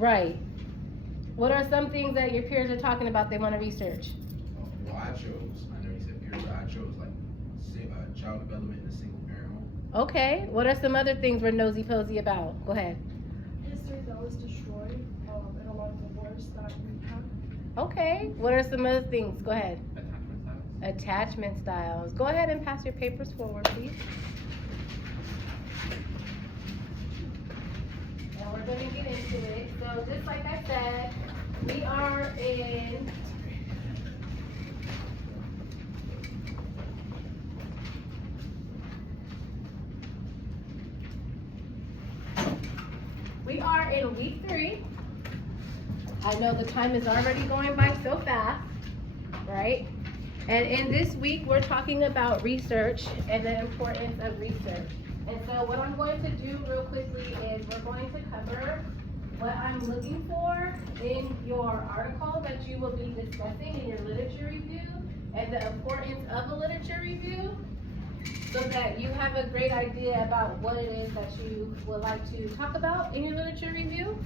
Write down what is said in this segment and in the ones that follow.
Right. What are some things that your peers are talking about they want to research? Well, I know you said peers, but I chose like child development in a single parent home. Okay. What are some other things we're nosy posy about? Go ahead. History that was destroyed, and a lot of the wars that we have. Okay. What are some other things? Go ahead. Attachment styles. Attachment styles. Go ahead and pass your papers forward, please. And we're going to get into it. So just like I said, we are in week 3. I know the time is already going by so fast, right? And in this week, we're talking about research and the importance of research. And so what I'm going to do real quickly is we're going to cover what I'm looking for in your article that you will be discussing in your literature review and the importance of a literature review so that you have a great idea about what it is that you would like to talk about in your literature review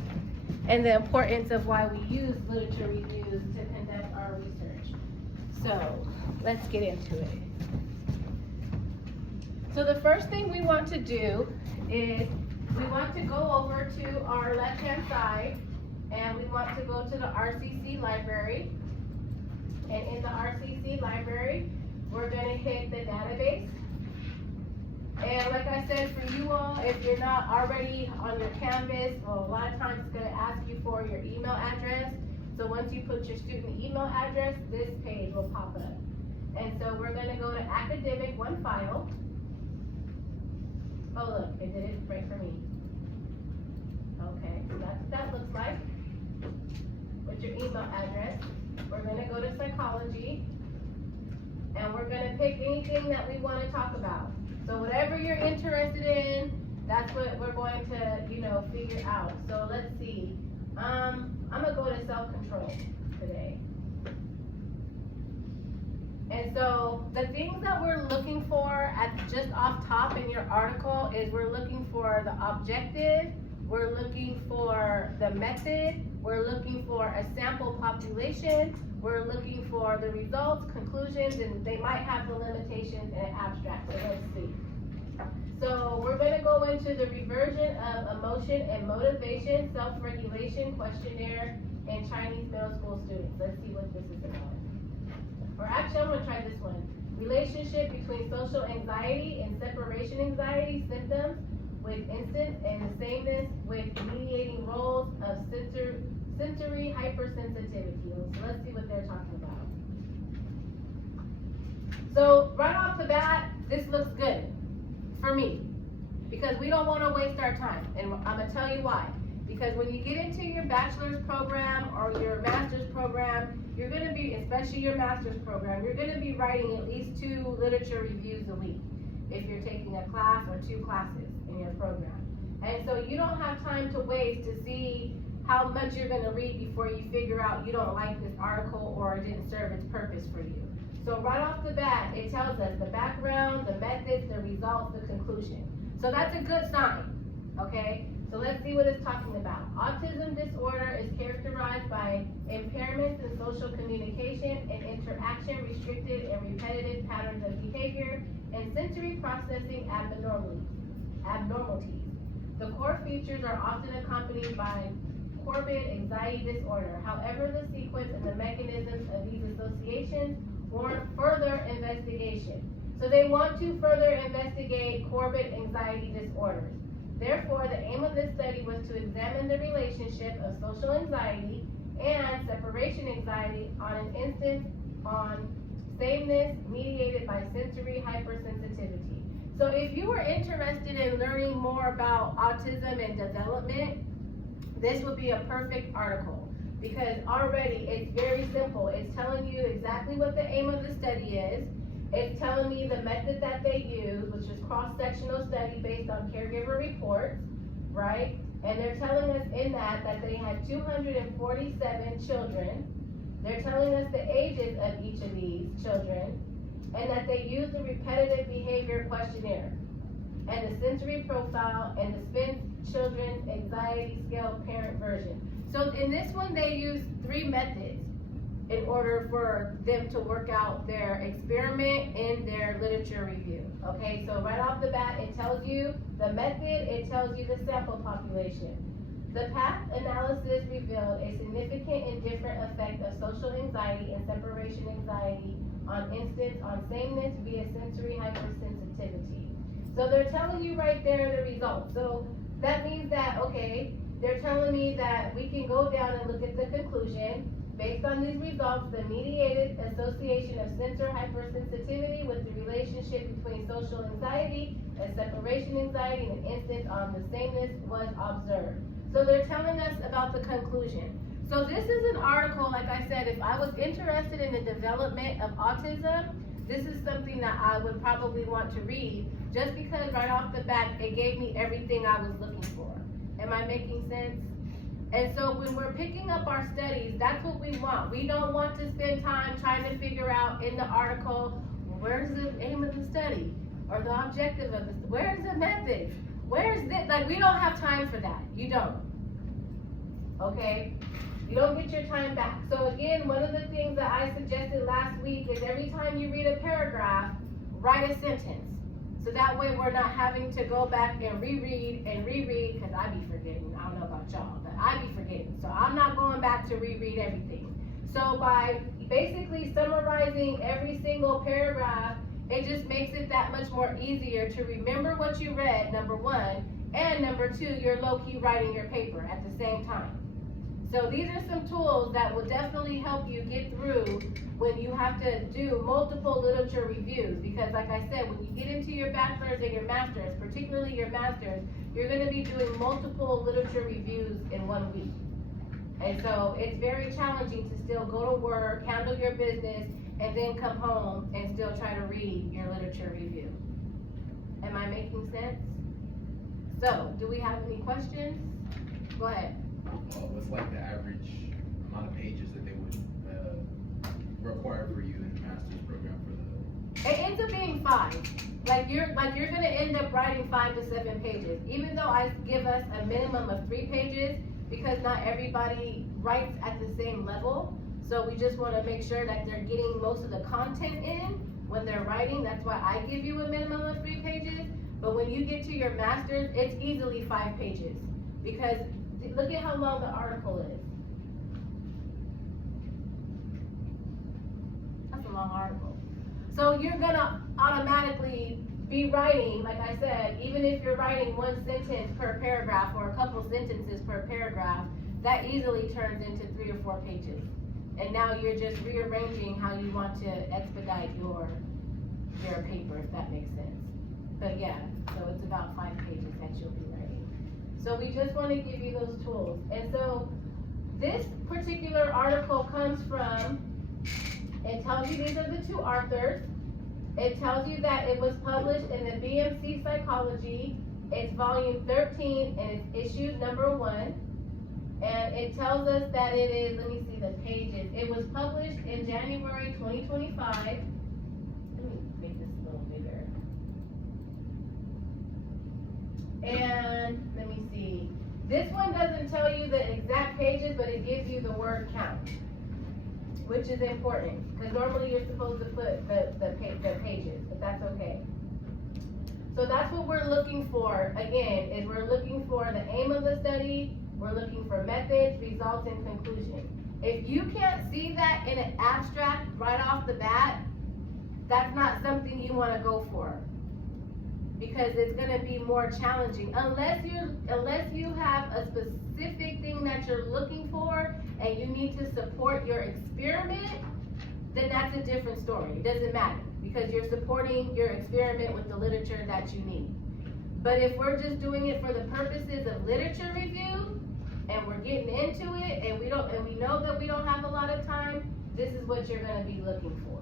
and the importance of why we use literature reviews to conduct our research. So let's get into it. So the first thing we want to do is we want to go over to our left-hand side and we want to go to the RCC library. And in the RCC library, we're going to hit the database. And like I said, for you all, if you're not already on your Canvas, well, a lot of times it's going to ask you for your email address. So once you put your student email address, this page will pop up. And so we're going to go to academic one file. Oh look, it did it right for me. Okay, so that's what that looks like. With your email address. We're going to go to psychology. And we're going to pick anything that we want to talk about. So whatever you're interested in, that's what we're going to, figure out. So let's see. I'm going to go to self-control today. And so the things that we're looking for just off top in your article is we're looking for the objective, we're looking for the method, we're looking for a sample population, we're looking for the results, conclusions, and they might have the limitations in an abstract, so let's see. So we're going to go into the reversion of emotion and motivation, self-regulation questionnaire in Chinese middle school students. Let's see what this is about. Or actually, I'm going to try this one. Relationship between social anxiety and separation anxiety symptoms with instance and the sameness with mediating roles of sensory hypersensitivity. So let's see what they're talking about. So right off the bat, this looks good for me because we don't want to waste our time. And I'm going to tell you why. Because when you get into your bachelor's program or your master's program, you're going to be, especially your master's program, you're going to be writing at least 2 literature reviews a week if you're taking a class or 2 classes in your program. And so you don't have time to waste to see how much you're going to read before you figure out you don't like this article or it didn't serve its purpose for you. So right off the bat, it tells us the background, the methods, the results, the conclusion. So that's a good sign, okay? So let's see what it's talking about. Autism disorder is characterized by impairments in social communication and interaction, restricted and repetitive patterns of behavior, and sensory processing abnormalities. The core features are often accompanied by morbid anxiety disorder. However, the sequence and the mechanisms of these associations warrant further investigation. So they want to further investigate morbid anxiety disorders. Therefore, the aim of this study was to examine the relationship of social anxiety and separation anxiety on an instance on sameness mediated by sensory hypersensitivity. So if you were interested in learning more about autism and development, this would be a perfect article because already it's very simple. It's telling you exactly what the aim of the study is. It's telling me the method that they use, which is cross-sectional study based on caregiver reports, right? And they're telling us in that they had 247 children. They're telling us the ages of each of these children, and that they used the repetitive behavior questionnaire. and the sensory profile, and the Spence Children's Anxiety Scale Parent Version. So in this one, they use 3 methods in order for them to work out their experiment and their literature review. Okay, so right off the bat, it tells you the method, it tells you the sample population. The path analysis revealed a significant and different effect of social anxiety and separation anxiety on sameness via sensory hypersensitivity. So they're telling you right there the results. So that means that, okay, they're telling me that we can go down and look at the conclusion. Based on these results, the mediated association of sensor hypersensitivity with the relationship between social anxiety and separation anxiety in an instance on the sameness was observed. So they're telling us about the conclusion. So this is an article, like I said, if I was interested in the development of autism, this is something that I would probably want to read, just because right off the bat, it gave me everything I was looking for. Am I making sense? And so when we're picking up our studies, that's what we want. We don't want to spend time trying to figure out in the article, where's the aim of the study? Or the objective of the, where's the method? Where's this? Like, we don't have time for that. You don't. Okay? You don't get your time back. So again, one of the things that I suggested last week is every time you read a paragraph, write a sentence. So that way we're not having to go back and reread, because I be forgetting. I don't know about y'all, but I be forgetting. So I'm not going back to reread everything. So by basically summarizing every single paragraph, it just makes it that much more easier to remember what you read, number one, and number two, you're low-key writing your paper at the same time. So these are some tools that will definitely help you get through when you have to do multiple literature reviews, because like I said, when you get into your bachelor's and your master's, particularly your master's, you're going to be doing multiple literature reviews in 1 week. And so it's very challenging to still go to work, handle your business, and then come home and still try to read your literature review. Am I making sense? So, do we have any questions? Go ahead. What's like the average amount of pages that they would require for you in the master's program for the? It ends up being 5. Like you're gonna end up writing 5 to 7 pages, even though I give us a minimum of 3 pages, because not everybody writes at the same level. So we just want to make sure that they're getting most of the content in when they're writing. That's why I give you a minimum of 3 pages. But when you get to your master's, it's easily 5 pages, because look at how long the article is. That's a long article. So you're gonna automatically be writing, like I said, even if you're writing 1 sentence per paragraph or a couple sentences per paragraph, that easily turns into 3 or 4 pages. And now you're just rearranging how you want to expedite your paper, if that makes sense. But yeah, so it's about 5 pages that you'll be writing. So we just want to give you those tools. And so this particular article comes from, it tells you these are the 2 authors. It tells you that it was published in the BMC Psychology. It's volume 13 and it's issue number 1. And it tells us that it is, let me see the pages. It was published in January 2025. Let me make this a little bigger. And let me see. This one doesn't tell you the exact pages, but it gives you the word count, which is important, because normally you're supposed to put the pages, but that's okay. So that's what we're looking for, again, is we're looking for the aim of the study, we're looking for methods, results, and conclusion. If you can't see that in an abstract right off the bat, that's not something you want to go for, because it's going to be more challenging. Unless you have a specific thing that you're looking for and you need to support your experiment, then that's a different story. It doesn't matter, because you're supporting your experiment with the literature that you need. But if we're just doing it for the purposes of literature review, and we're getting into it, and we know that we don't have a lot of time, this is what you're going to be looking for.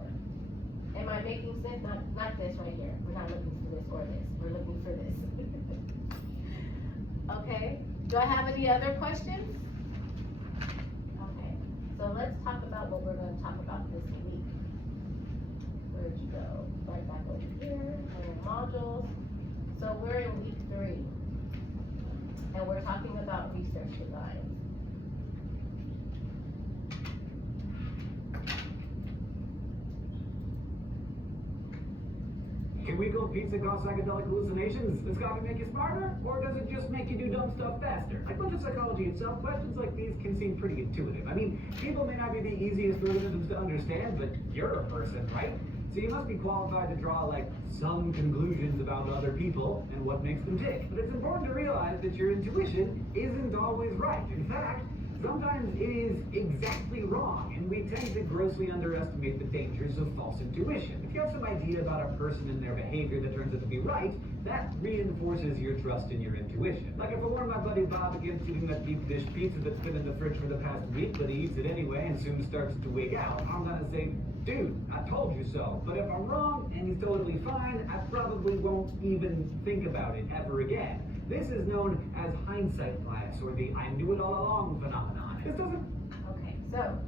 Am I making sense? Not this right here. We're not looking for this or this. We're looking for this. Okay. Do I have any other questions? Okay. So let's talk about what we're going to talk about this week. Where'd you go? Right back over here. Modules. So we're in week 3, and we're talking about research design. Can we go pizza cause psychedelic hallucinations? Does coffee make you smarter? Or does it just make you do dumb stuff faster? Like much of psychology itself, questions like these can seem pretty intuitive. I mean, people may not be the easiest organisms to understand, but you're a person, right? So you must be qualified to draw, like, some conclusions about other people and what makes them tick. But it's important to realize that your intuition isn't always right. In fact, sometimes it is exactly wrong, and we tend to grossly underestimate the dangers of false intuition. If you have some idea about a person and their behavior that turns out to be right, that reinforces your trust in your intuition. Like if I warn my buddy Bob against eating that deep dish pizza that's been in the fridge for the past week, but he eats it anyway and soon starts to wig out, I'm gonna say, dude, I told you so. But if I'm wrong and he's totally fine, I probably won't even think about it ever again. This is known as hindsight bias, or the I knew it all along phenomenon. This doesn't... Okay, so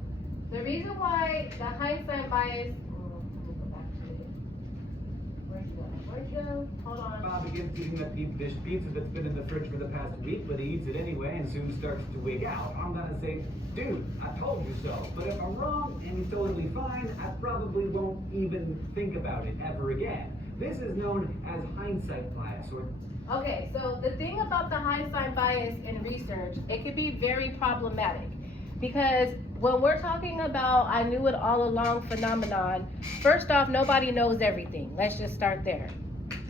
the reason why the hindsight bias, let me go back to it. Where'd you go? Hold on. Bob against eating that deep dish pizza that's been in the fridge for the past week, but he eats it anyway and soon starts to wig out, I'm gonna say, dude, I told you so. But if I'm wrong and he's totally fine, I probably won't even think about it ever again. This is known as hindsight bias, or... Okay, so the thing about the hindsight bias in research, it can be very problematic because when we're talking about I knew it all along phenomenon, first off, nobody knows everything. Let's just start there,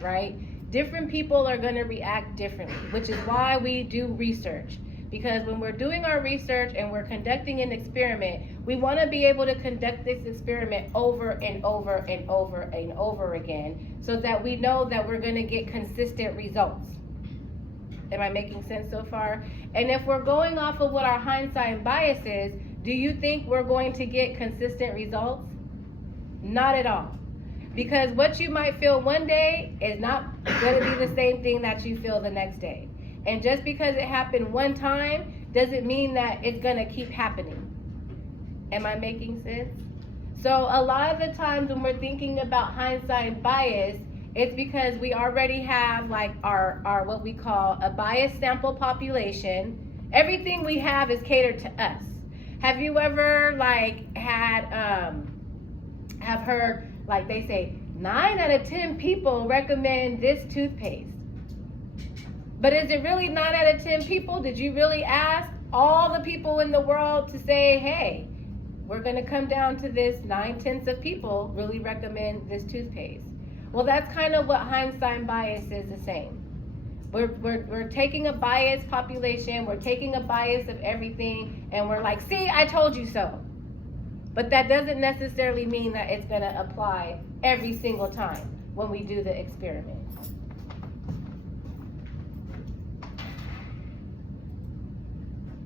right? Different people are going to react differently, which is why we do research. Because when we're doing our research and we're conducting an experiment, we want to be able to conduct this experiment over and over and over and over again so that we know that we're going to get consistent results. Am I making sense so far? And if we're going off of what our hindsight bias is, do you think we're going to get consistent results? Not at all. Because what you might feel one day is not going to be the same thing that you feel the next day. And just because it happened one time doesn't mean that it's going to keep happening. Am I making sense? So a lot of the times when we're thinking about hindsight bias, it's because we already have like our what we call a biased sample population. Everything we have is catered to us. Have you ever like have heard like they say 9 out of 10 people recommend this toothpaste? But is it really 9 out of 10 people? Did you really ask all the people in the world to say, hey, we're going to come down to this 9/10 of people really recommend this toothpaste? Well, that's kind of what hindsight bias is the same. We're taking a biased population, we're taking a bias of everything, and we're like, see, I told you so. But that doesn't necessarily mean that it's going to apply every single time when we do the experiment.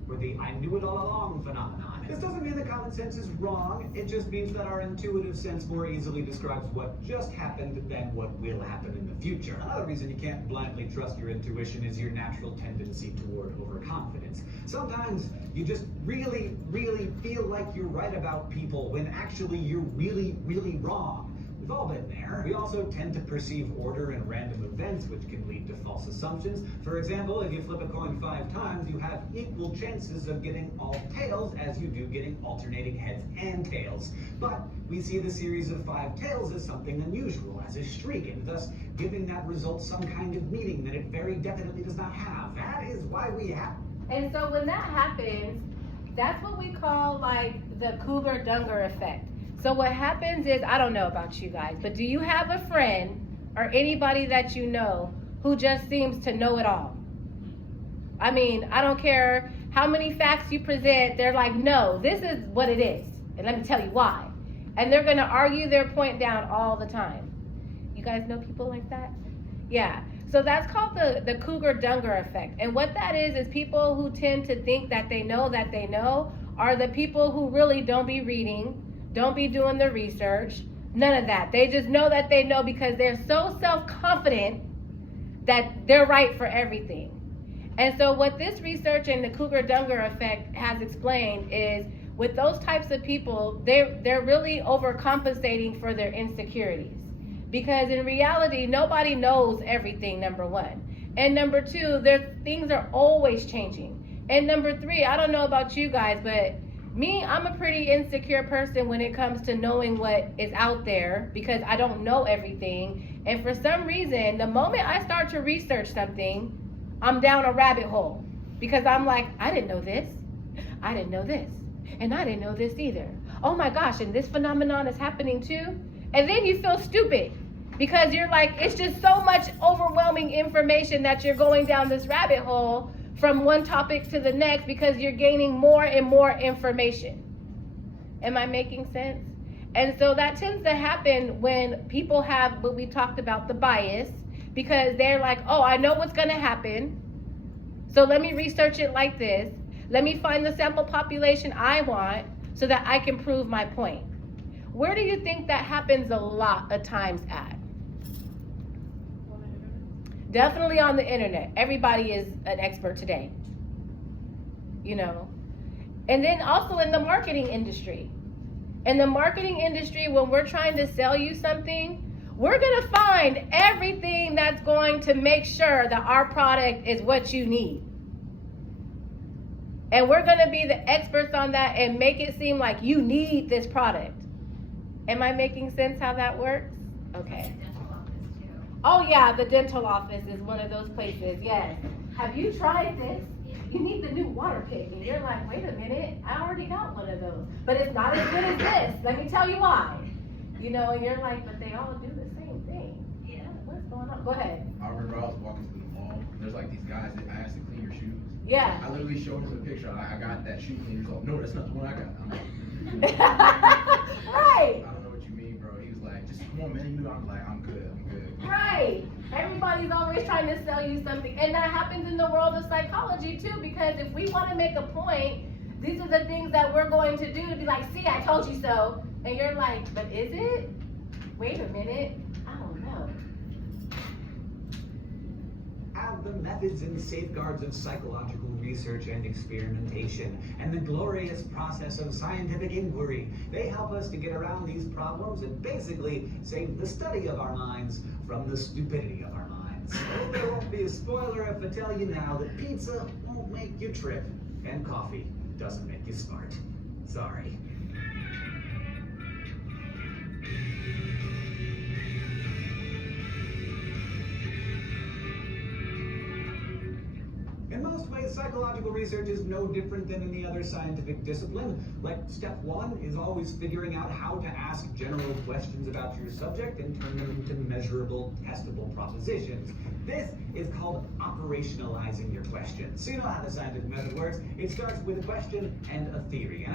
Or the I knew it all along phenomenon. This doesn't mean that common sense is wrong, it just means that our intuitive sense more easily describes what just happened than what will happen in the future. Another reason you can't blindly trust your intuition is your natural tendency toward overconfidence. Sometimes you just really, really feel like you're right about people when actually you're really, really wrong. We've all been there. We also tend to perceive order in random events, which can lead to false assumptions. For example, if you flip a coin 5 times, you have equal chances of getting all tails as you do getting alternating heads and tails. But we see the series of 5 tails as something unusual, as a streak, and thus giving that result some kind of meaning that it very definitely does not have. That is why we have... And so when that happens, that's what we call like the Cougar-Dunger effect. So what happens is, I don't know about you guys, but do you have a friend or anybody that you know who just seems to know it all? I mean, I don't care how many facts you present, they're like, no, this is what it is. And let me tell you why. And they're gonna argue their point down all the time. You guys know people like that? Yeah. So that's called the Cougar-Dunger effect. And what that is people who tend to think that they know are the people who really don't be reading, don't be doing the research, none of that. They just know that they know because they're so self-confident that they're right for everything. And so what this research and the Cougar-Dunger effect has explained is with those types of people, they're really overcompensating for their insecurities. Because in reality, nobody knows everything, number one. And number two, things are always changing. And number three, I don't know about you guys, but me, I'm a pretty insecure person when it comes to knowing what is out there because I don't know everything. And for some reason, the moment I start to research something, I'm down a rabbit hole because I'm like, I didn't know this. I didn't know this. And I didn't know this either. Oh my gosh, and this phenomenon is happening too? And then you feel stupid because you're like, it's just so much overwhelming information that you're going down this rabbit hole from one topic to the next because you're gaining more and more information. Am I making sense? And so that tends to happen when people have what we talked about, the bias, because they're like, oh, I know what's going to happen, so let me research it like this. Let me find the sample population I want so that I can prove my point. Where do you think that happens a lot of times at? Definitely on the internet. Everybody is an expert today, you know. And then also in the marketing industry. In the marketing industry, when we're trying to sell you something, we're going to find everything that's going to make sure that our product is what you need. And we're going to be the experts on that and make it seem like you need this product. Am I making sense how that works? Okay. Oh yeah, the dental office is one of those places, yes. Have you tried this? You need the new water pick. And you're like, wait a minute, I already got one of those. But it's not as good as this. Let me tell you why. You know, and you're like, but they all do the same thing. Yeah. What's going on? Go ahead. I remember I was walking through the mall, and there's like these guys that asked to clean your shoes. Yeah. I literally showed him the picture. I got that shoe cleaner. He's like, no, that's not the one I got. I'm like, right. I don't know what you mean, bro. He was like, just come on, man. You know, I'm like, I'm good. Right. Everybody's always trying to sell you something. And that happens in the world of psychology too, because if we want to make a point, these are the things that we're going to do to be like, see, I told you so. And you're like, but is it? Wait a minute. I don't know. Out the methods and safeguards of psychological research and experimentation, and the glorious process of scientific inquiry. They help us to get around these problems and basically save the study of our minds from the stupidity of our minds. Oh, there won't be a spoiler if I tell you now that pizza won't make you trip, and coffee doesn't make you smart. Sorry. In most ways, psychological research is no different than any other scientific discipline. Like, step one is always figuring out how to ask general questions about your subject and turn them into measurable, testable propositions. This is called operationalizing your questions. So you know how the scientific method works. It starts with a question and a theory.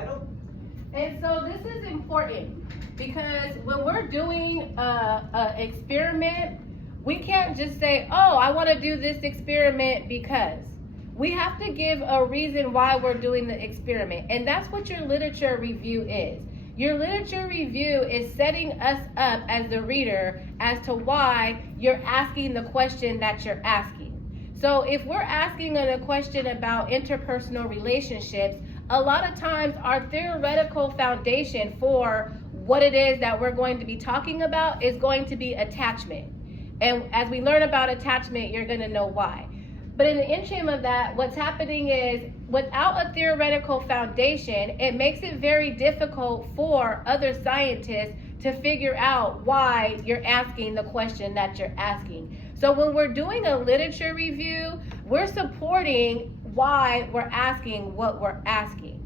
And so this is important because when we're doing an experiment, we can't just say, oh, I want to do this experiment because. We have to give a reason why we're doing the experiment. And that's what your literature review is. Your literature review is setting us up as the reader as to why you're asking the question that you're asking. So if we're asking a question about interpersonal relationships, a lot of times our theoretical foundation for what it is that we're going to be talking about is going to be attachment. And as we learn about attachment, you're going to know why. But in the interim of that, what's happening is without a theoretical foundation, it makes it very difficult for other scientists to figure out why you're asking the question that you're asking. So when we're doing a literature review, we're supporting why we're asking what we're asking.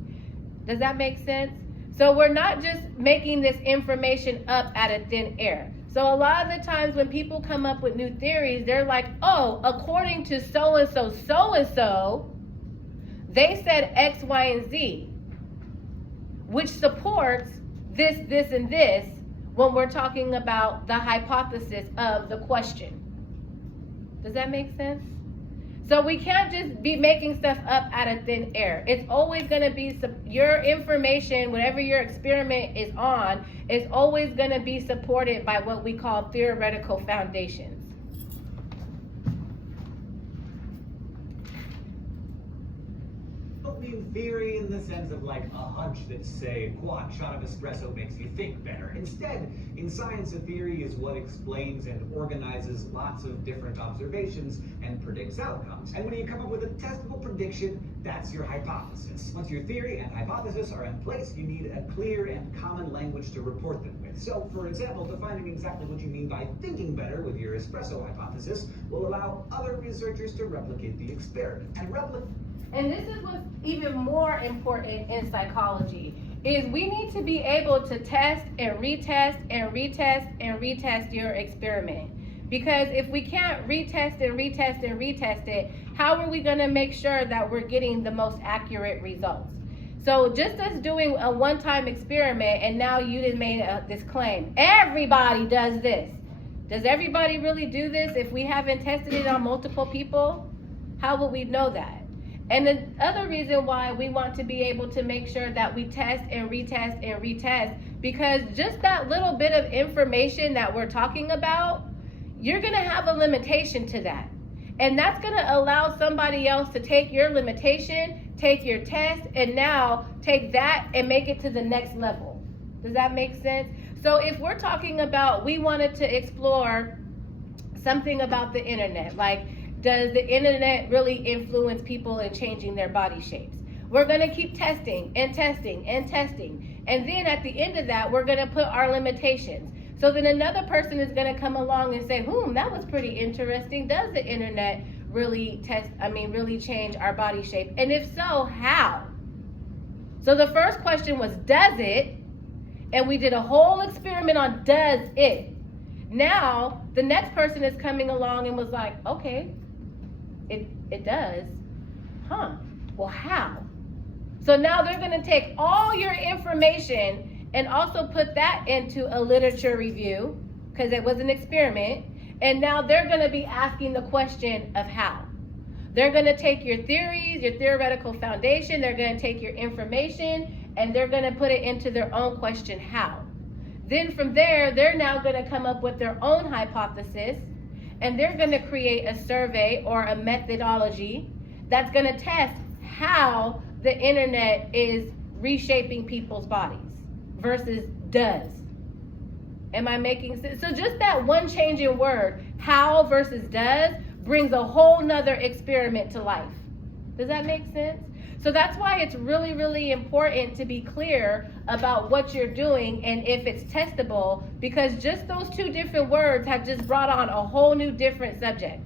Does that make sense? So we're not just making this information up out of thin air. So a lot of the times when people come up with new theories, they're like, oh, according to so-and-so, so-and-so, they said X, Y, and Z, which supports this, this, and this when we're talking about the hypothesis of the question. Does that make sense? So we can't just be making stuff up out of thin air. It's always going to be your information, whatever your experiment is on, is always going to be supported by what we call theoretical foundations. mean theory in the sense of like a hunch that, say, a quad shot of espresso makes you think better. Instead, in science, a theory is what explains and organizes lots of different observations and predicts outcomes. And when you come up with a testable prediction, that's your hypothesis. Once your theory and hypothesis are in place, you need a clear and common language to report them with. So, for example, defining exactly what you mean by thinking better with your espresso hypothesis will allow other researchers to replicate the experiment. And this is what's even more important in psychology, is we need to be able to test and retest and retest and retest your experiment. Because if we can't retest and retest and retest it, how are we going to make sure that we're getting the most accurate results? So just us doing a one-time experiment and now you done made this claim, everybody does this. Does everybody really do this if we haven't tested it on multiple people? How will we know that? And the other reason why we want to be able to make sure that we test and retest and retest, because just that little bit of information that we're talking about, you're going to have a limitation to that. And that's going to allow somebody else to take your limitation, take your test, and now take that and make it to the next level. Does that make sense? So if we're talking about, we wanted to explore something about the internet, like, does the internet really influence people in changing their body shapes? We're going to keep testing and testing and testing. And then at the end of that, we're going to put our limitations. So then another person is going to come along and say, that was pretty interesting. Does the internet really really change our body shape? And if so, how? So the first question was, does it? And we did a whole experiment on does it. Now, the next person is coming along and was like, okay, it does. Well, how? So now they're going to take all your information and also put that into a literature review, because it was an experiment. And now they're going to be asking the question of how. They're going to take your theories, your theoretical foundation, they're going to take your information, and they're going to put it into their own question, how. Then from there, they're now going to come up with their own hypothesis, and they're going to create a survey or a methodology that's going to test how the internet is reshaping people's bodies versus does. Am I making sense? So just that one change in word, how versus does, brings a whole nother experiment to life. Does that make sense? So that's why it's really, really important to be clear about what you're doing and if it's testable, because just those two different words have just brought on a whole new different subject.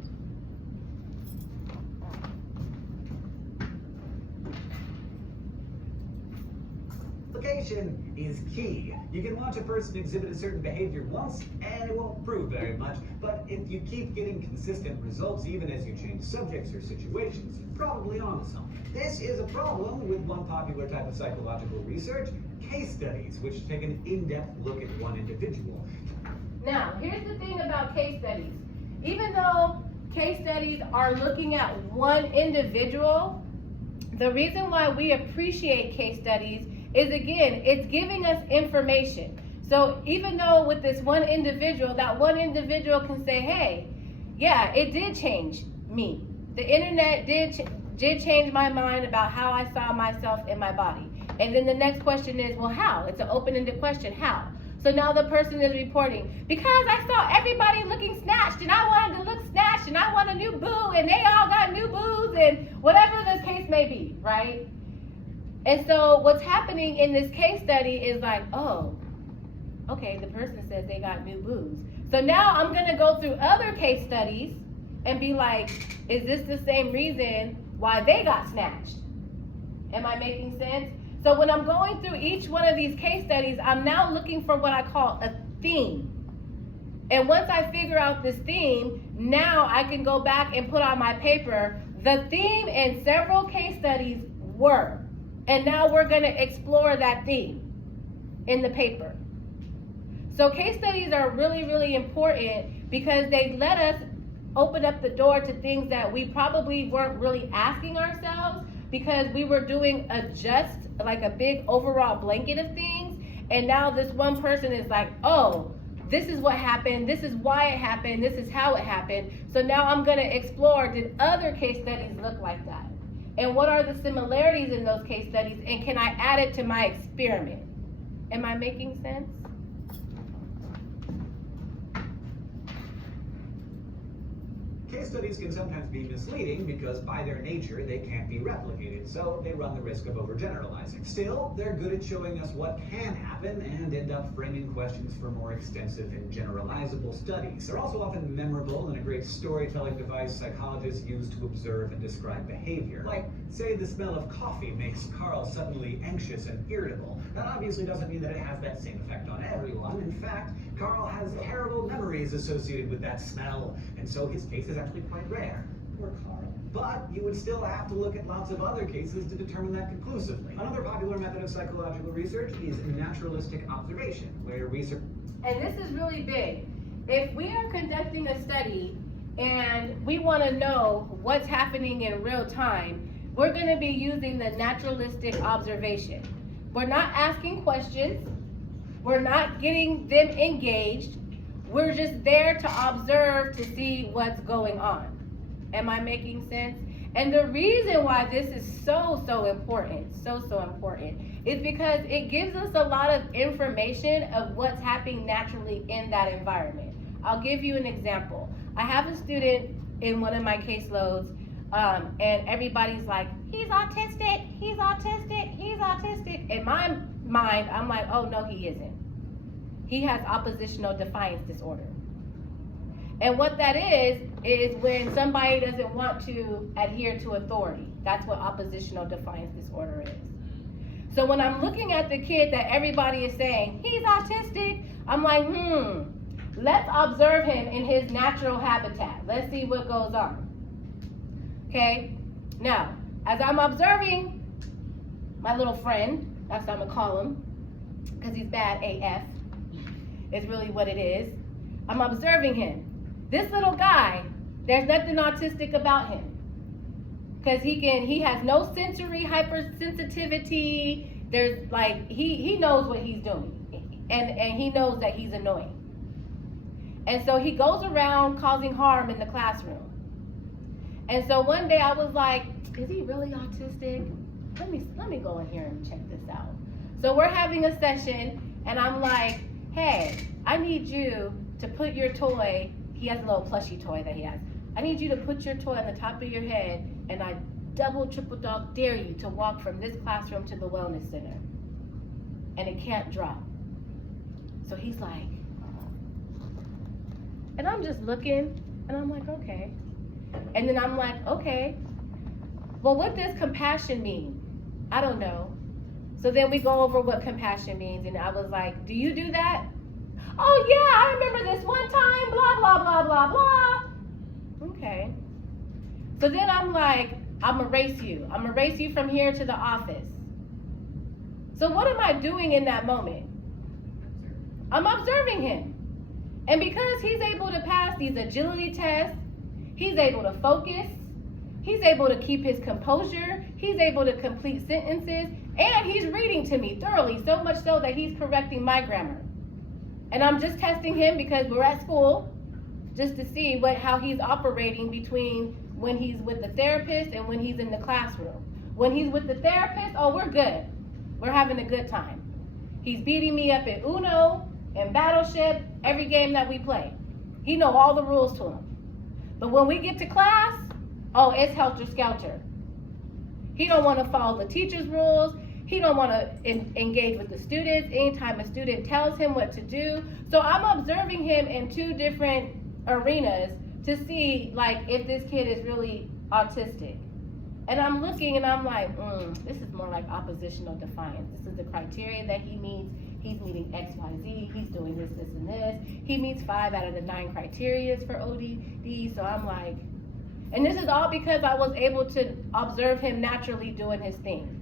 Application is key. You can watch a person exhibit a certain behavior once and it won't prove very much, but if you keep getting consistent results even as you change subjects or situations, you're probably onto something. This is a problem with one popular type of psychological research, case studies, which take an in-depth look at one individual. Now, here's the thing about case studies. Even though case studies are looking at one individual, the reason why we appreciate case studies is, again, it's giving us information. So even though with this one individual, that one individual can say, hey, yeah, it did change me. The internet did change my mind about how I saw myself in my body. And then the next question is, well, how? It's an open-ended question, how? So now the person is reporting, because I saw everybody looking snatched and I wanted to look snatched and I want a new boo and they all got new boos and whatever the case may be, right? And so what's happening in this case study is like, oh, okay, the person says they got new boos. So now I'm going to go through other case studies and be like, is this the same reason why they got snatched? Am I making sense? So when I'm going through each one of these case studies, I'm now looking for what I call a theme. And once I figure out this theme, now I can go back and put on my paper, the theme in several case studies were. And now we're going to explore that theme in the paper. So case studies are really, really important because they let us open up the door to things that we probably weren't really asking ourselves, because we were doing like a big overall blanket of things. And now this one person is like, oh, this is what happened. This is why it happened. This is how it happened. So now I'm going to explore, did other case studies look like that? And what are the similarities in those case studies? And can I add it to my experiment? Am I making sense? Case studies can sometimes be misleading because by their nature they can't be replicated, so they run the risk of overgeneralizing. Still, they're good at showing us what can happen and end up framing questions for more extensive and generalizable studies. They're also often memorable and a great storytelling device psychologists use to observe and describe behavior. Like, say the smell of coffee makes Carl suddenly anxious and irritable. That obviously doesn't mean that it has that same effect on everyone. In fact, Carl has terrible memories associated with that smell, and so his case is actually quite rare. Poor Carl. But you would still have to look at lots of other cases to determine that conclusively. Another popular method of psychological research is naturalistic observation, where research... And this is really big. If we are conducting a study and we want to know what's happening in real time, we're going to be using the naturalistic observation. We're not asking questions. We're not getting them engaged. We're just there to observe to see what's going on. Am I making sense? And the reason why this is so important, so important, is because it gives us a lot of information of what's happening naturally in that environment. I'll give you an example. I have a student in one of my caseloads, and everybody's like, he's autistic, he's autistic, he's autistic. In my mind, I'm like, oh no, he isn't. He has oppositional defiance disorder. And what that is when somebody doesn't want to adhere to authority. That's what oppositional defiance disorder is. So when I'm looking at the kid that everybody is saying, he's autistic, I'm like, let's observe him in his natural habitat. Let's see what goes on. Okay? Now, as I'm observing my little friend, that's what I'm gonna call him, because he's bad AF, is really what it is. I'm observing him. This little guy, there's nothing autistic about him. Because he has no sensory hypersensitivity. There's like, he knows what he's doing. And he knows that he's annoying. And so he goes around causing harm in the classroom. And so one day I was like, is he really autistic? Let me go in here and check this out. So we're having a session and I'm like, hey, I need you to put your toy, he has a little plushie toy that he has. I need you to put your toy on the top of your head and I double, triple dog dare you to walk from this classroom to the wellness center. And it can't drop. So he's like, and I'm just looking and I'm like, okay. And then I'm like, okay, well, what does compassion mean? I don't know. So then we go over what compassion means, and I was like, do you do that? Oh yeah, I remember this one time, blah, blah, blah, blah, blah. Okay. So then I'm like, I'm gonna race you. I'm gonna race you from here to the office. So what am I doing in that moment? I'm observing him. And because he's able to pass these agility tests, he's able to focus, he's able to keep his composure, he's able to complete sentences, and he's reading to me thoroughly, so much so that he's correcting my grammar. And I'm just testing him because we're at school, just to see how he's operating between when he's with the therapist and when he's in the classroom. When he's with the therapist, oh, we're good. We're having a good time. He's beating me up at Uno and Battleship, every game that we play. He know all the rules to him. But when we get to class, oh, it's helter-skelter. He don't want to follow the teacher's rules. He don't want to engage with the students anytime a student tells him what to do. So I'm observing him in two different arenas to see like if this kid is really autistic. And I'm looking and I'm like, this is more like oppositional defiance. This is the criteria that he meets. He's meeting X, Y, Z. He's doing this, this, and this. He meets 5 out of the 9 criteria for ODD. So I'm like, and this is all because I was able to observe him naturally doing his thing.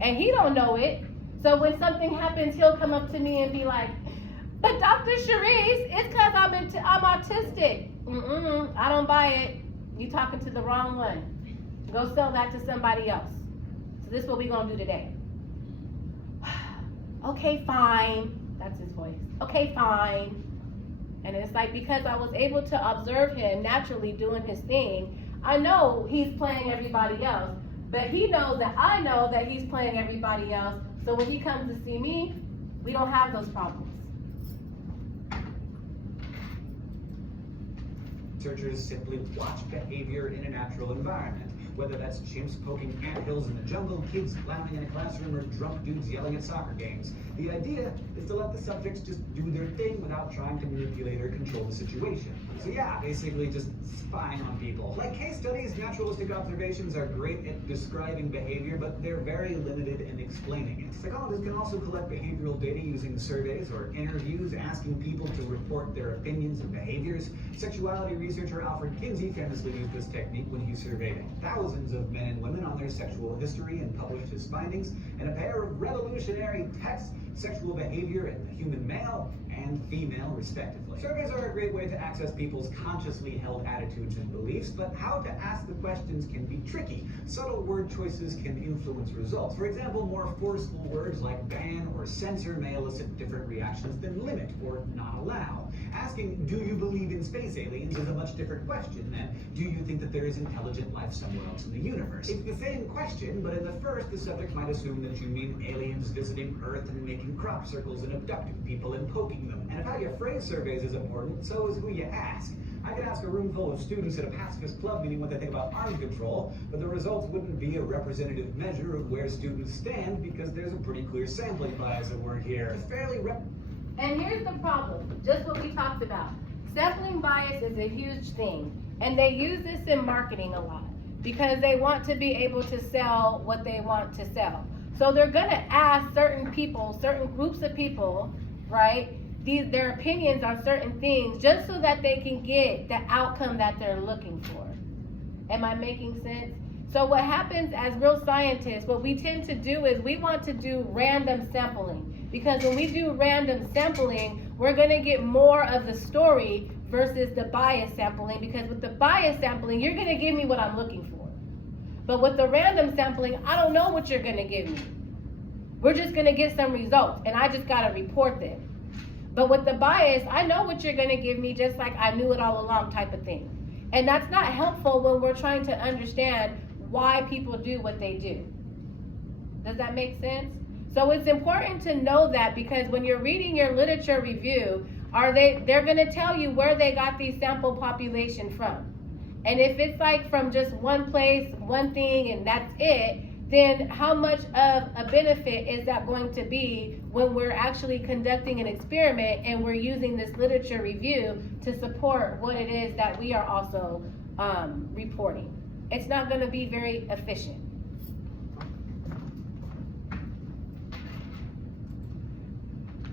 And he don't know it. So when something happens, he'll come up to me and be like, but Dr.Cherisse, it's because I'm autistic. I don't buy it. You talking to the wrong one. Go sell that to somebody else. So this is what we're going to do today. Okay, fine. That's his voice. Okay, fine. And it's like, because I was able to observe him naturally doing his thing, I know he's playing everybody else, But he knows that I know that he's playing everybody else. So when he comes to see me, we don't have those problems. Researchers simply watch behavior in a natural environment. Whether that's chimps poking anthills in the jungle, kids clowning in a classroom, or drunk dudes yelling at soccer games. The idea is to let the subjects just do their thing without trying to manipulate or control the situation. So yeah, basically just spying on people. Like case studies, naturalistic observations are great at describing behavior, but they're very limited in explaining it. Psychologists can also collect behavioral data using surveys or interviews, asking people to report their opinions and behaviors. Sexuality researcher Alfred Kinsey famously used this technique when he surveyed thousands of men and women on their sexual history and published his findings in a pair of revolutionary texts, Sexual Behavior in the Human Male and Female, respectively. Surveys are a great way to access people's consciously held attitudes and beliefs, but how to ask the questions can be tricky. Subtle word choices can influence results. For example, more forceful words like ban or censor may elicit different reactions than limit or not allow. Asking, do you believe in space aliens, is a much different question than, do you think that there is intelligent life somewhere else in the universe? It's the same question, but in the first, the subject might assume that you mean aliens visiting Earth and making crop circles and abducting people and poking them. And if how you phrase surveys is important, so is who you ask. I could ask a room full of students at a pacifist club meeting what they think about arms control, but the results wouldn't be a representative measure of where students stand because there's a pretty clear sampling bias at work here. It's fairly And here's the problem, just what we talked about. Sampling bias is a huge thing, and they use this in marketing a lot because they want to be able to sell what they want to sell. So they're gonna ask certain people, certain groups of people, right, their opinions on certain things just so that they can get the outcome that they're looking for. Am I making sense? So what happens as real scientists, what we tend to do is we want to do random sampling. Because when we do random sampling, we're gonna get more of the story versus the bias sampling, because with the bias sampling, you're gonna give me what I'm looking for. But with the random sampling, I don't know what you're gonna give me. We're just gonna get some results, and I just gotta report them. But with the bias, I know what you're gonna give me just like I knew it all along type of thing. And that's not helpful when we're trying to understand why people do what they do. Does that make sense? So it's important to know that, because when you're reading your literature review, they're gonna tell you where they got these sample population from. And if it's like from just one place, one thing, and that's it, then how much of a benefit is that going to be when we're actually conducting an experiment and we're using this literature review to support what it is that we are also reporting? It's not gonna be very efficient.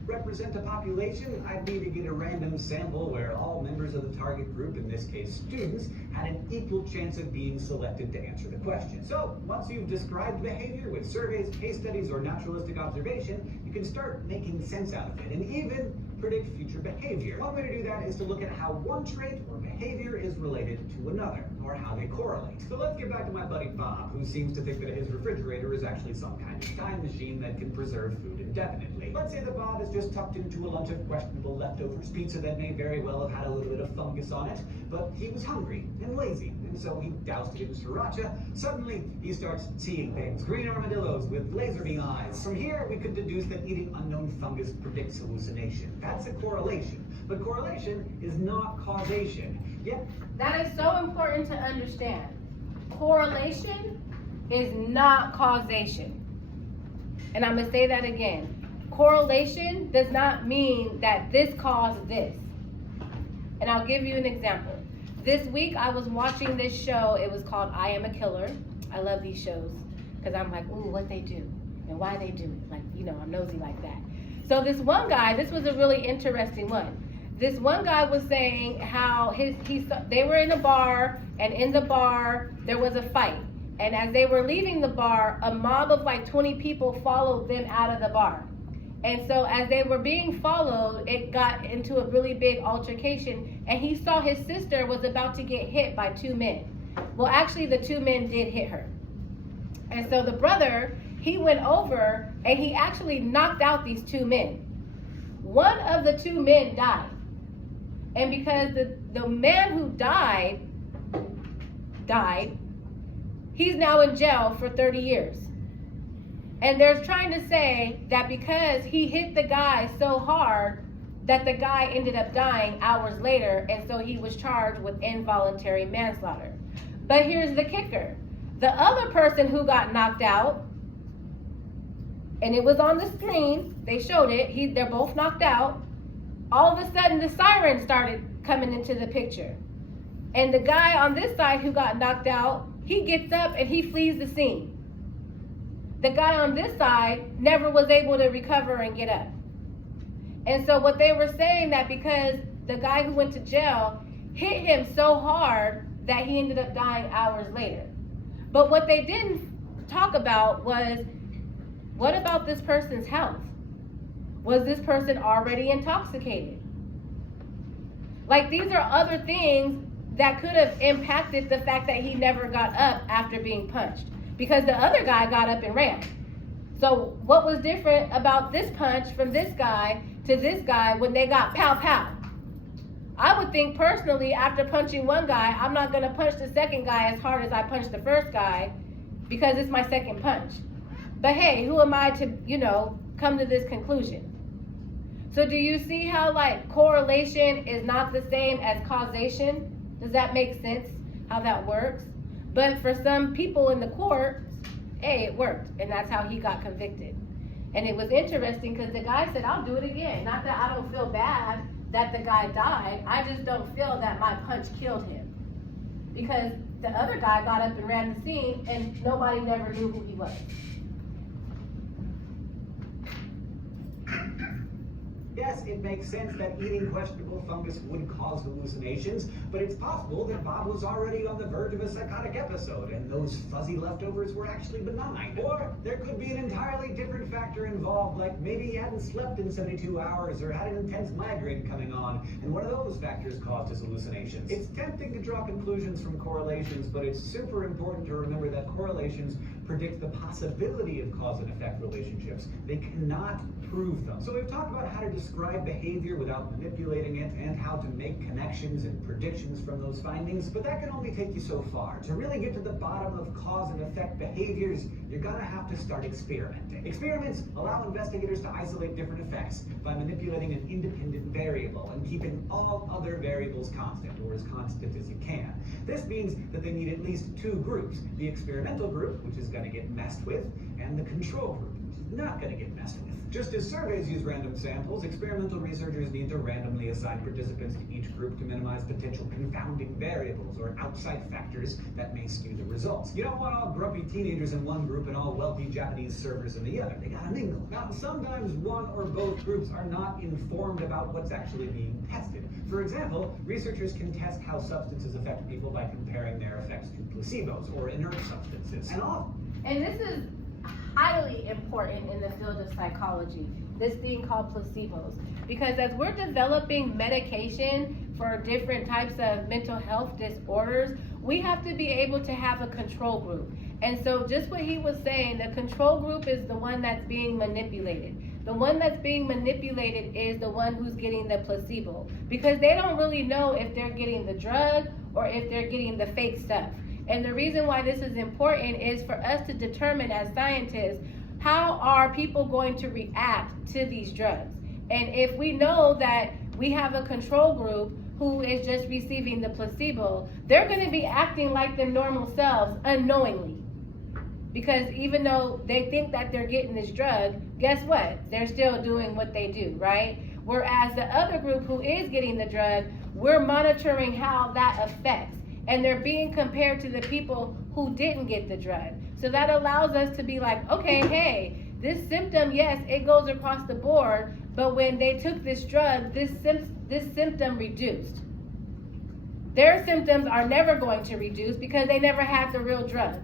Represent a population, I'd need to get a random sample where all members of the target group, in this case students, had an equal chance of being selected to answer the question. So, once you've described behavior with surveys, case studies, or naturalistic observation, you can start making sense out of it, and even predict future behavior. One way to do that is to look at how one trait or behavior is related to another, or how they correlate. So let's get back to my buddy Bob, who seems to think that his refrigerator is actually some kind of time machine that can preserve food indefinitely. Let's say that Bob has just tucked into a lunch of questionable leftovers pizza that may very well have had a little bit of fungus on it, but he was hungry and lazy, and so he doused it in sriracha. Suddenly, he starts seeing things, green armadillos with laser beam eyes. From here, we could deduce that eating unknown fungus predicts hallucination. That's a correlation, but correlation is not causation. Yet, that is so important to understand. Correlation is not causation. And I'm gonna say that again. Correlation does not mean that this caused this. And I'll give you an example. This week I was watching this show. It was called I Am a Killer. I love these shows because I'm like, ooh, what they do and why they do it. Like, you know, I'm nosy like that. So this one guy, this was a really interesting one. This one guy was saying how they were in a bar, and in the bar there was a fight. And as they were leaving the bar, a mob of like 20 people followed them out of the bar. And so as they were being followed, it got into a really big altercation, and he saw his sister was about to get hit by two men. Well, actually the two men did hit her. And so the brother, he went over and he actually knocked out these two men. One of the two men died. And because the man who died, He's now in jail for 30 years. And they're trying to say that because he hit the guy so hard that the guy ended up dying hours later, and so he was charged with involuntary manslaughter. But here's the kicker. The other person who got knocked out, and it was on the screen, they showed it, they're both knocked out. All of a sudden the siren started coming into the picture. And the guy on this side who got knocked out, he gets up and he flees the scene. The guy on this side never was able to recover and get up. And so what they were saying that because the guy who went to jail hit him so hard that he ended up dying hours later. But what they didn't talk about was, what about this person's health? Was this person already intoxicated? Like, these are other things that could have impacted the fact that he never got up after being punched, because the other guy got up and ran. So what was different about this punch from this guy to this guy when they got pow pow? I would think personally, after punching one guy, I'm not gonna punch the second guy as hard as I punched the first guy because it's my second punch. But hey, who am I to, come to this conclusion? So do you see how like correlation is not the same as causation? Does that make sense how that works? But for some people in the court, hey, it worked, and that's how he got convicted. And it was interesting because the guy said, I'll do it again. Not that I don't feel bad that the guy died, I just don't feel that my punch killed him. Because the other guy got up and ran the scene and nobody never knew who he was. Yes, it makes sense that eating questionable fungus would cause hallucinations, but it's possible that Bob was already on the verge of a psychotic episode, and those fuzzy leftovers were actually benign. Or there could be an entirely different factor involved, like maybe he hadn't slept in 72 hours or had an intense migraine coming on, and one of those factors caused his hallucinations. It's tempting to draw conclusions from correlations, but it's super important to remember that correlations predict the possibility of cause and effect relationships. They cannot prove them. So we've talked about how to describe behavior without manipulating it and how to make connections and predictions from those findings, but that can only take you so far. To really get to the bottom of cause and effect behaviors, you're gonna have to start experimenting. Experiments allow investigators to isolate different effects by manipulating an independent variable and keeping all other variables constant, or as constant as you can. This means that they need at least two groups: the experimental group, which is going to get messed with, and the control group, which is not going to get messed with. Just as surveys use random samples, experimental researchers need to randomly assign participants to each group to minimize potential confounding variables or outside factors that may skew the results. You don't want all grumpy teenagers in one group and all wealthy Japanese surfers in the other. They gotta mingle. Now, sometimes one or both groups are not informed about what's actually being tested. For example, researchers can test how substances affect people by comparing their effects to placebos or inert substances. And this is highly important in the field of psychology, this thing called placebos. Because as we're developing medication for different types of mental health disorders, we have to be able to have a control group. And so just what he was saying, the control group is the one that's being manipulated. The one that's being manipulated is the one who's getting the placebo, because they don't really know if they're getting the drug or if they're getting the fake stuff. And the reason why this is important is for us to determine as scientists, how are people going to react to these drugs? And if we know that we have a control group who is just receiving the placebo, they're going to be acting like their normal selves unknowingly. Because even though they think that they're getting this drug, guess what? They're still doing what they do, right? Whereas the other group who is getting the drug, we're monitoring how that affects. And they're being compared to the people who didn't get the drug. So that allows us to be like, okay, hey, this symptom, yes, it goes across the board, but when they took this drug, this symptom reduced. Their symptoms are never going to reduce because they never had the real drug.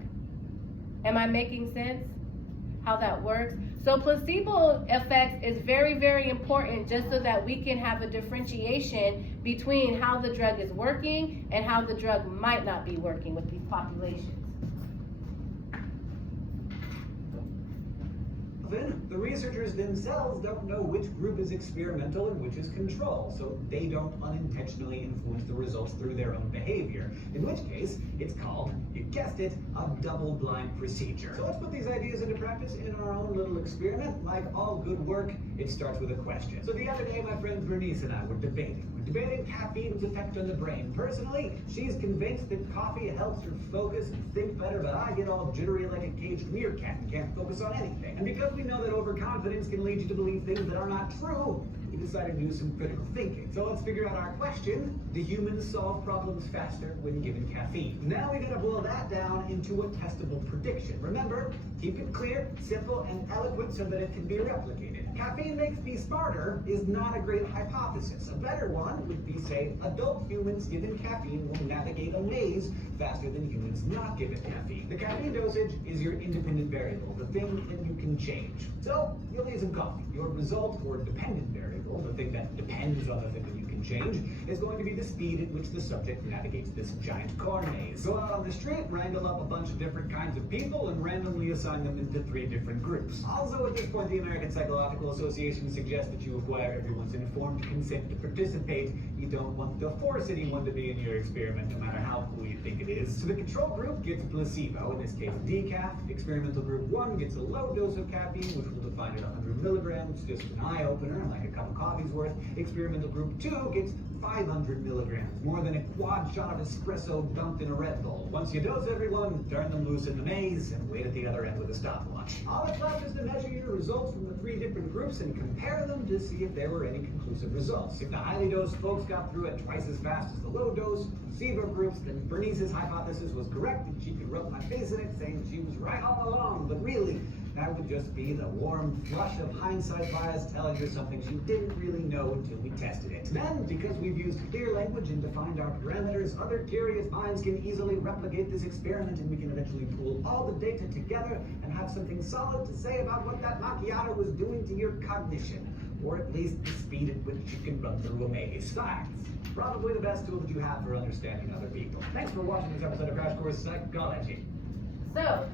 Am I making sense? How that works? So placebo effects is very, very important just so that we can have a differentiation between how the drug is working and how the drug might not be working with these populations. Often, the researchers themselves don't know which group is experimental and which is control, so they don't unintentionally influence the results through their own behavior. In which case, it's called, you guessed it, a double-blind procedure. So let's put these ideas into practice in our own little experiment. Like all good work, it starts with a question. So the other day, my friend Bernice and I were debating. Caffeine's effect on the brain. Personally, she's convinced that coffee helps her focus and think better, but I get all jittery like a caged meerkat and can't focus on anything. And because we know that overconfidence can lead you to believe things that are not true, we decided to do some critical thinking. So let's figure out our question. Do humans solve problems faster when given caffeine? Now we gotta boil that down into a testable prediction. Remember, keep it clear, simple, and eloquent so that it can be replicated. Caffeine makes me smarter is not a great hypothesis. A better one would be, say, adult humans given caffeine will navigate a maze faster than humans not given caffeine. The caffeine dosage is your independent variable, the thing that you can change. So, you'll need some coffee. Your result, or dependent variable, the thing that depends on the thing that you can change, is going to be the speed at which the subject navigates this giant corn maze. Go out on the street, wrangle up a bunch of different kinds of people, and randomly assign them into 3 different groups. Also, at this point, the American Psychological Association suggests that you acquire everyone's informed consent to participate. You don't want to force anyone to be in your experiment, no matter how cool you think it is. So the control group gets placebo, in this case decaf. Experimental group 1 gets a low dose of caffeine, which we'll define at 100 milligrams, just an eye-opener, like a cup of coffee's worth. Experimental group 2 gets 500 milligrams, more than a quad shot of espresso dumped in a Red Bull. Once you dose everyone, turn them loose in the maze, and wait at the other end with a stopwatch. All that's left is to measure your results from the 3 different groups and compare them to see if there were any conclusive results. If the highly dosed folks got through it twice as fast as the low dose placebo groups, then Bernice's hypothesis was correct, and she could rub my face in it saying she was right all along. But really, that would just be the warm flush of hindsight bias telling her something she didn't really know until we tested it. Then, because we've used clear language and defined our parameters, other curious minds can easily replicate this experiment, and we can eventually pool all the data together and have something solid to say about what that macchiato was doing to your cognition, or at least the speed at which you can run through a maze. Science, probably the best tool that you have for understanding other people. Thanks for watching this episode of Crash Course Psychology. So,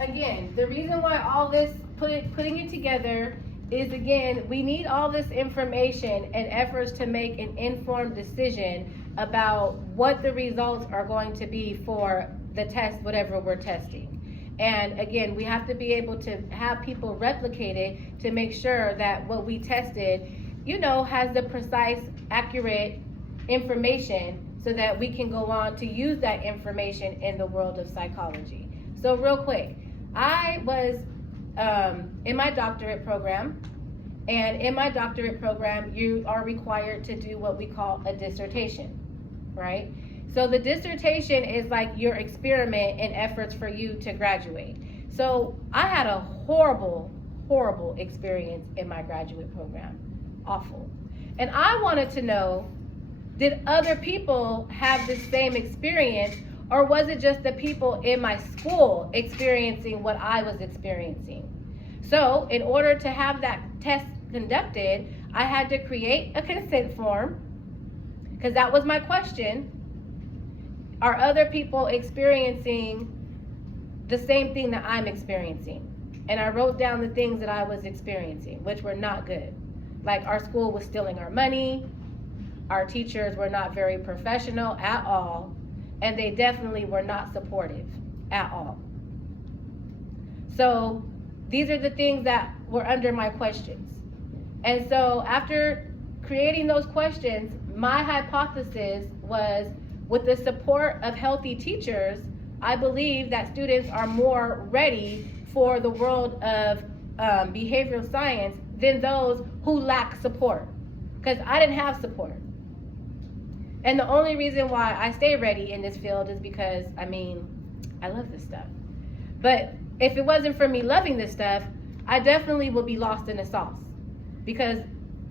again, the reason why all this, putting it together is, again, we need all this information and efforts to make an informed decision about what the results are going to be for the test, whatever we're testing. And again, we have to be able to have people replicate it to make sure that what we tested, has the precise, accurate information so that we can go on to use that information in the world of psychology. So real quick, I was in my doctorate program, and in my doctorate program, you are required to do what we call a dissertation, right? So the dissertation is like your experiment and efforts for you to graduate. So I had a horrible experience in my graduate program, awful. And I wanted to know, did other people have the same experience, or was it just the people in my school experiencing what I was experiencing? So in order to have that test conducted, I had to create a consent form, because that was my question. Are other people experiencing the same thing that I'm experiencing? And I wrote down the things that I was experiencing, which were not good. Like, our school was stealing our money, our teachers were not very professional at all, and they definitely were not supportive at all. So these are the things that were under my questions. And so after creating those questions, my hypothesis was, with the support of healthy teachers, I believe that students are more ready for the world of behavioral science than those who lack support. Because I didn't have support. And the only reason why I stay ready in this field is because, I love this stuff. But if it wasn't for me loving this stuff, I definitely would be lost in the sauce. Because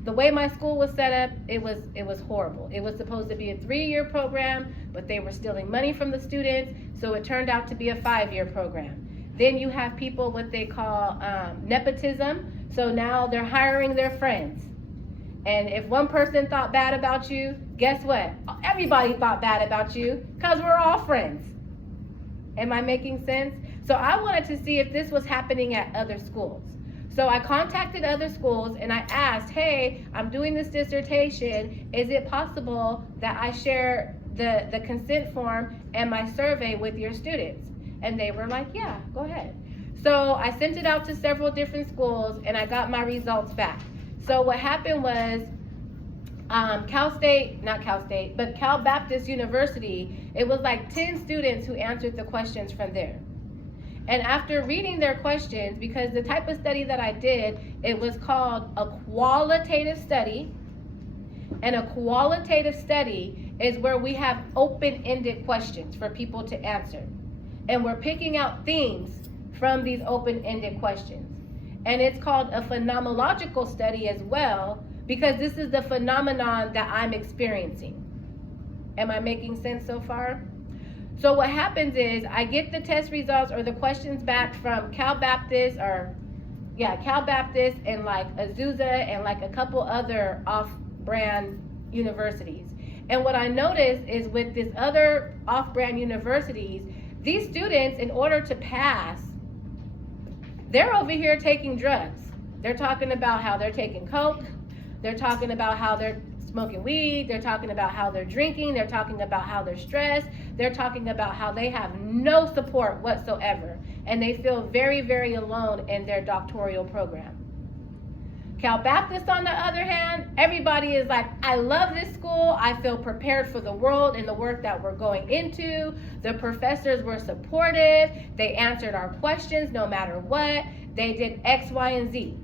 the way my school was set up, it was horrible. It was supposed to be a 3-year program, but they were stealing money from the students, so it turned out to be a 5-year program. Then you have people what they call nepotism, so now they're hiring their friends. And if one person thought bad about you, guess what? Everybody thought bad about you, because we're all friends. Am I making sense? So I wanted to see if this was happening at other schools. So I contacted other schools and I asked, hey, I'm doing this dissertation. Is it possible that I share the consent form and my survey with your students? And they were like, yeah, go ahead. So I sent it out to several different schools and I got my results back. So what happened was Cal Baptist University, it was like 10 students who answered the questions from there. And after reading their questions, because the type of study that I did, it was called a qualitative study. And a qualitative study is where we have open-ended questions for people to answer. And we're picking out themes from these open-ended questions. And it's called a phenomenological study as well, because this is the phenomenon that I'm experiencing. Am I making sense so far? So what happens is I get the test results or the questions back from Cal Baptist and like Azusa and like a couple other off-brand universities. And what I noticed is with this other off-brand universities, these students, in order to pass, they're over here taking drugs. They're talking about how they're taking coke. They're talking about how they're smoking weed. They're talking about how they're drinking. They're talking about how they're stressed. They're talking about how they have no support whatsoever. And they feel very, very alone in their doctoral program. Cal Baptist, on the other hand, everybody is like, I love this school. I feel prepared for the world and the work that we're going into. The professors were supportive. They answered our questions no matter what. They did X, Y, and Z.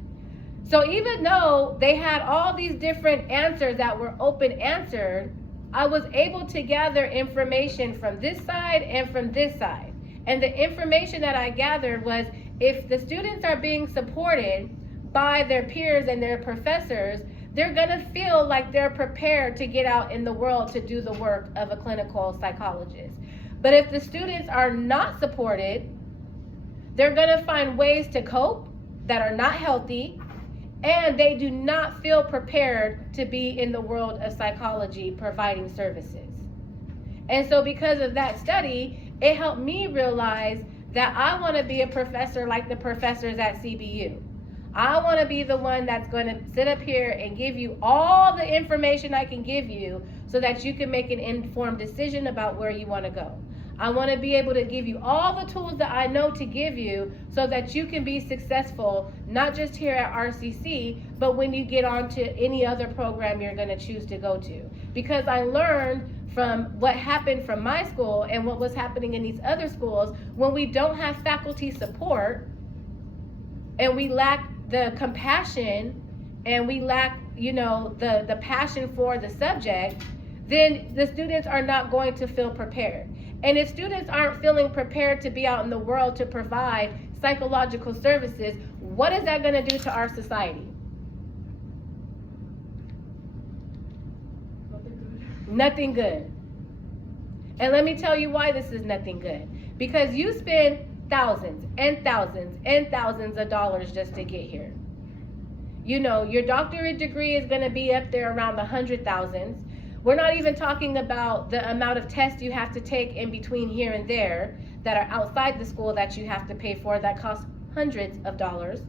So even though they had all these different answers that were open answered, I was able to gather information from this side and from this side. And the information that I gathered was, if the students are being supported by their peers and their professors, they're gonna feel like they're prepared to get out in the world to do the work of a clinical psychologist. But if the students are not supported, they're gonna find ways to cope that are not healthy, and they do not feel prepared to be in the world of psychology providing services. And so because of that study, it helped me realize that I want to be a professor like the professors at CBU. I want to be the one that's going to sit up here and give you all the information I can give you so that you can make an informed decision about where you want to go. I want to be able to give you all the tools that I know to give you so that you can be successful, not just here at RCC, but when you get on to any other program you're going to choose to go to. Because I learned from what happened from my school and what was happening in these other schools, when we don't have faculty support and we lack the compassion and we lack, the passion for the subject, then the students are not going to feel prepared. And if students aren't feeling prepared to be out in the world to provide psychological services, what is that going to do to our society? Nothing good. And let me tell you why this is nothing good. Because you spend thousands and thousands and thousands of dollars just to get here. Your doctorate degree is going to be up there around the 100,000s. We're not even talking about the amount of tests you have to take in between here and there that are outside the school that you have to pay for that cost hundreds of dollars.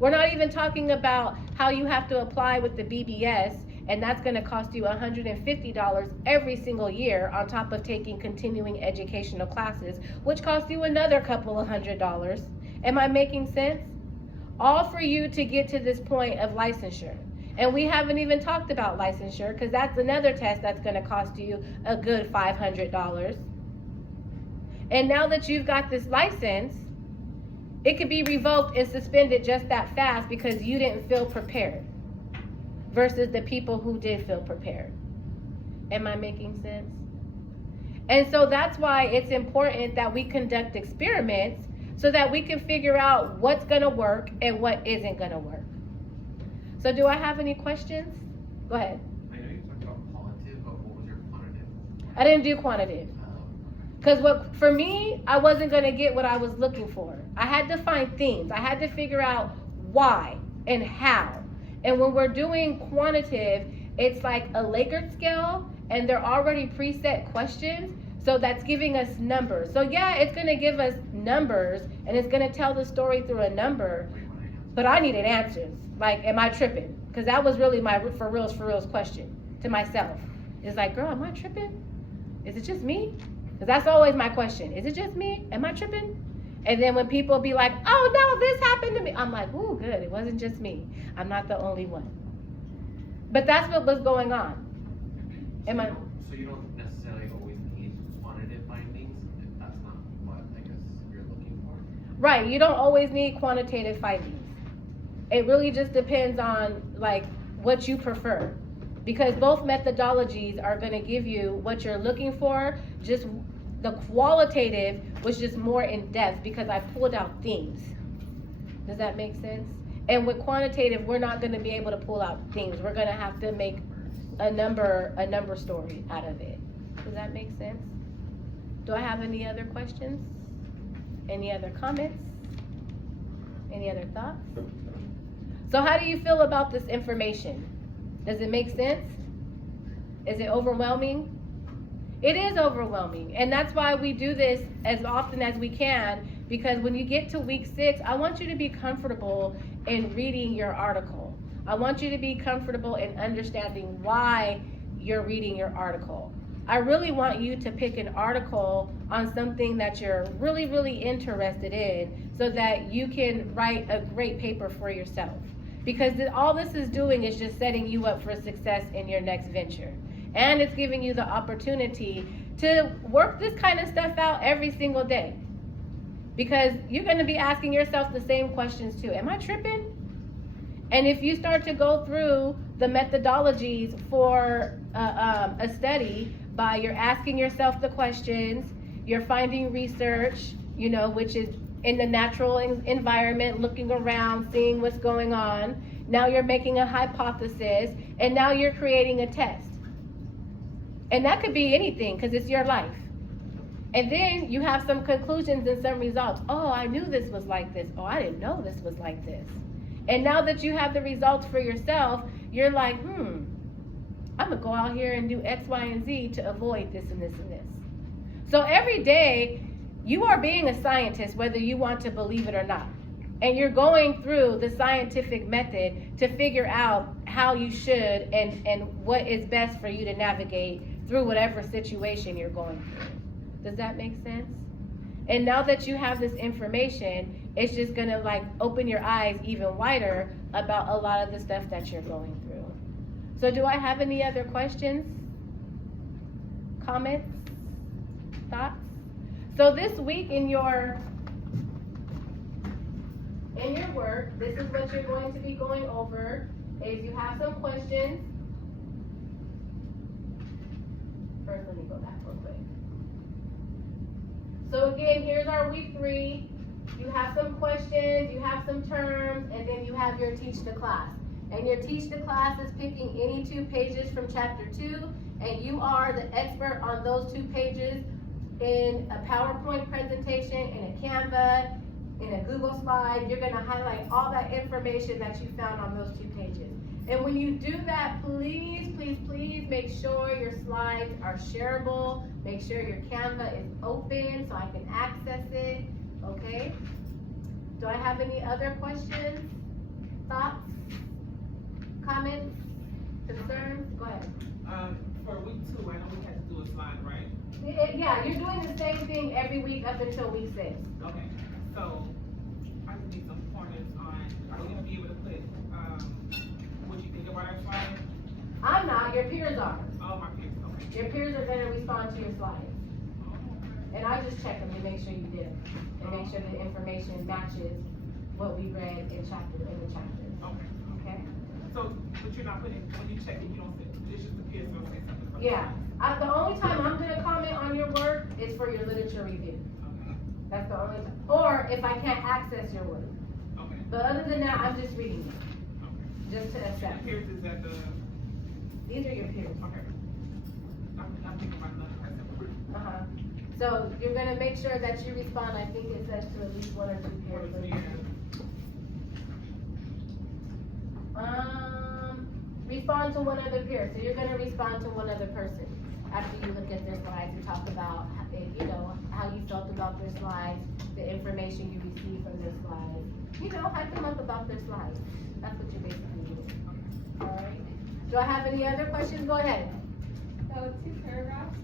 We're not even talking about how you have to apply with the BBS, and that's going to cost you $150 every single year on top of taking continuing educational classes, which cost you another couple of $100. Am I making sense? All for you to get to this point of licensure. And we haven't even talked about licensure, because that's another test that's going to cost you a good $500. And now that you've got this license, it could be revoked and suspended just that fast because you didn't feel prepared versus the people who did feel prepared. Am I making sense? And so that's why it's important that we conduct experiments so that we can figure out what's going to work and what isn't going to work. So do I have any questions? Go ahead. I know you talked about qualitative, but what was your quantitative? I didn't do quantitative. Because for me, I wasn't going to get what I was looking for. I had to find themes. I had to figure out why and how. And when we're doing quantitative, it's like a Likert scale, and they're already preset questions. So that's giving us numbers. So yeah, it's gonna give us numbers and it's gonna tell the story through a number, but I needed answers. Like, am I tripping? Because that was really my for reals question to myself. It's like, girl, am I tripping? Is it just me? Because that's always my question. Is it just me? Am I tripping? And then when people be like, oh no, this happened to me, I'm like, ooh, good, it wasn't just me. I'm not the only one. But that's what was going on. So you don't necessarily always need quantitative findings if that's not what I guess you're looking for? Right, you don't always need quantitative findings. It really just depends on like what you prefer. Because both methodologies are gonna give you what you're looking for. Just the qualitative was just more in depth because I pulled out themes. Does that make sense? And with quantitative, we're not gonna be able to pull out themes. We're gonna have to make a number story out of it. Does that make sense? Do I have any other questions? Any other comments? Any other thoughts? So how do you feel about this information? Does it make sense? Is it overwhelming? It is overwhelming, and that's why we do this as often as we can, because when you get to week 6, I want you to be comfortable in reading your article. I want you to be comfortable in understanding why you're reading your article. I really want you to pick an article on something that you're really, really interested in so that you can write a great paper for yourself. Because all this is doing is just setting you up for success in your next venture. And it's giving you the opportunity to work this kind of stuff out every single day. Because you're gonna be asking yourself the same questions too. Am I tripping? And if you start to go through the methodologies for a study by you're asking yourself the questions, you're finding research, which is in the natural environment, looking around, seeing what's going on. Now you're making a hypothesis, and now you're creating a test. And that could be anything, because it's your life. And then you have some conclusions and some results. Oh, I knew this was like this. Oh, I didn't know this was like this. And now that you have the results for yourself, you're like, I'm gonna go out here and do X, Y, and Z to avoid this and this and this. So every day, you are being a scientist, whether you want to believe it or not. And you're going through the scientific method to figure out how you should and what is best for you to navigate through whatever situation you're going through. Does that make sense? And now that you have this information, it's just gonna like open your eyes even wider about a lot of the stuff that you're going through. So do I have any other questions? Comments? Thoughts? So this week in your work, this is what you're going to be going over. Is you have some questions. First, let me go back real quick. So again, here's our week 3. You have some questions, you have some terms, and then you have your teach the class. And your teach the class is picking any 2 pages from chapter 2, and you are the expert on those 2 pages in a PowerPoint presentation, in a Canva, in a Google slide. You're gonna highlight all that information that you found on those 2 pages. And when you do that, please, please, please make sure your slides are shareable. Make sure your Canva is open so I can access it, okay? Do I have any other questions, thoughts, comments, concerns? Go ahead. For week 2, I know we had to do a slide, right? Yeah, you're doing the same thing every week up until week 6. Okay, so I just need some pointers on, are we gonna be able to put, what you think about our slide? I'm not, your peers are. Oh, my peers, okay. Your peers are gonna respond to your slides. Oh, okay. And I just check them to make sure you did them. And make sure the information matches what we read in the chapters. Okay. Okay? So, but you're not putting, when you check it, you don't say, it's just the peers don't say something about Yeah. The only time I'm gonna comment on your work is for your literature review. Okay, That's the only time. Or if I can't access your work. okay, But other than that, I'm just reading it, okay. just to And assess. the peers is at the, These are your peers. okay. I'm thinking about another person. Uh-huh. So you're gonna make sure that you respond, I think it says to at least 1 or 2 peers. Respond to 1 other peer. So you're gonna respond to 1 other person. after you look at their slides and talk about, you know, how you felt about their slides, the information you received from their slides. You know, hype them up about their slides. That's what you're basically doing. Alright? Do I have any other questions? Go ahead. So 2 paragraphs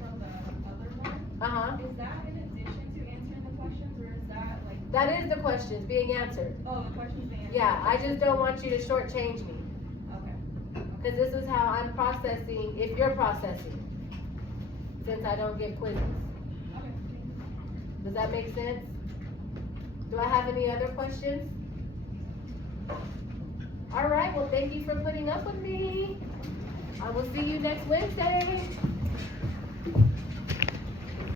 from the other one, Uh-huh. is that in addition to answering the questions, or is that like? That is the questions being answered. Oh, the questions being answered? Yeah, I just don't want you to shortchange me. Okay. Cause this is how I'm processing, if you're processing. Since I don't give quizzes. Okay. Does that make sense? Do I have any other questions? All right, well, thank you for putting up with me. I will see you next Wednesday.